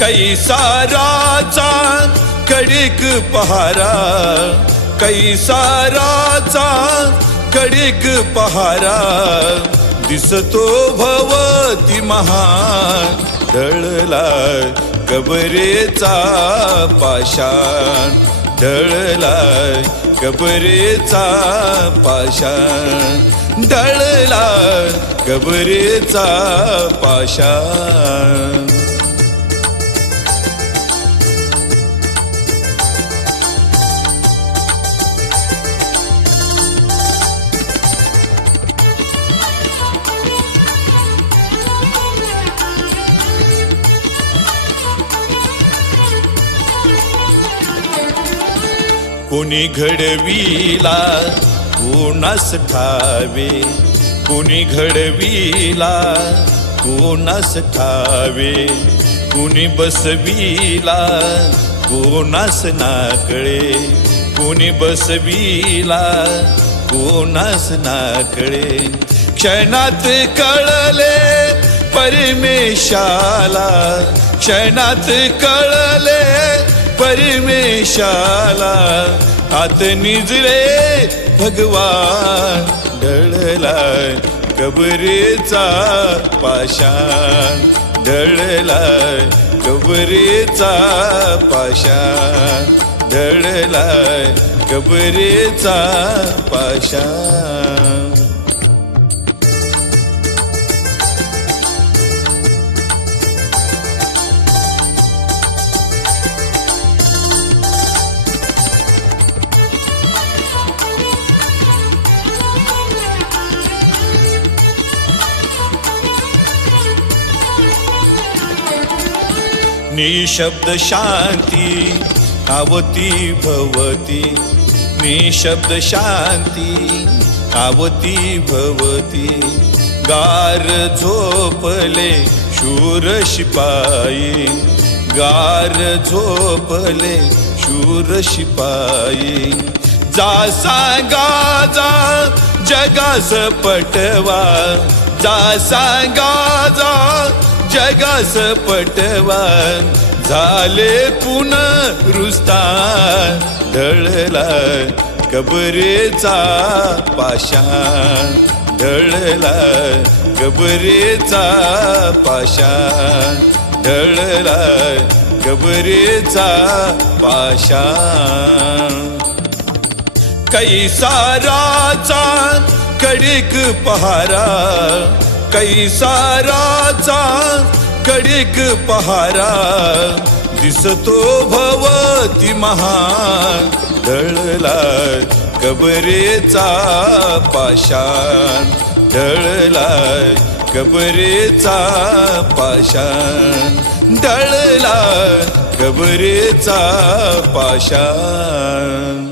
कैसाराचा कडक पहारा, कैसाराचा कडक पहारा, दिसतो भवती महान, ढळला कबरेचा पाषाण, ढळला कबरेचा पाषाण, ढळला कबरेचा पाषाण. कोणी घडविला कोणास ठावे, कोणी घडविला कोणास ठावे, कोणी बसविला कोणास नाकळे, कोणी बसविला कोणास नाकळे. क्षणात कळले परमेशाला, क्षणात कळले परमेशाला, आत निजले भगवान, ढळला कबरेचा पाषाण, ढळला कबरेचा पाषाण, ढळला कबरेचा पाषाण. निशब्द शांती आवती भवती, निशब्द शांती आवती भवती, गार झोपले शूर शिपाई, गार झोपले शूर शिपाई. जा सांगा जा जगास पटवा, जा सांगा जा जगास पटवा, झाले पुनरुत्थान, ढळला कबरेचा पाषाण, ढळला कबरेचा पाषाण, ढळला कबरेचा पाषाण. कैसाराचा कडक पहारा, कैसाराचा कडक पहारा, दिसतो भवती महान, ढळला कबरेचा पाषाण, ढळला कबरेचा पाषाण, ढळला कबरेचा पाषाण.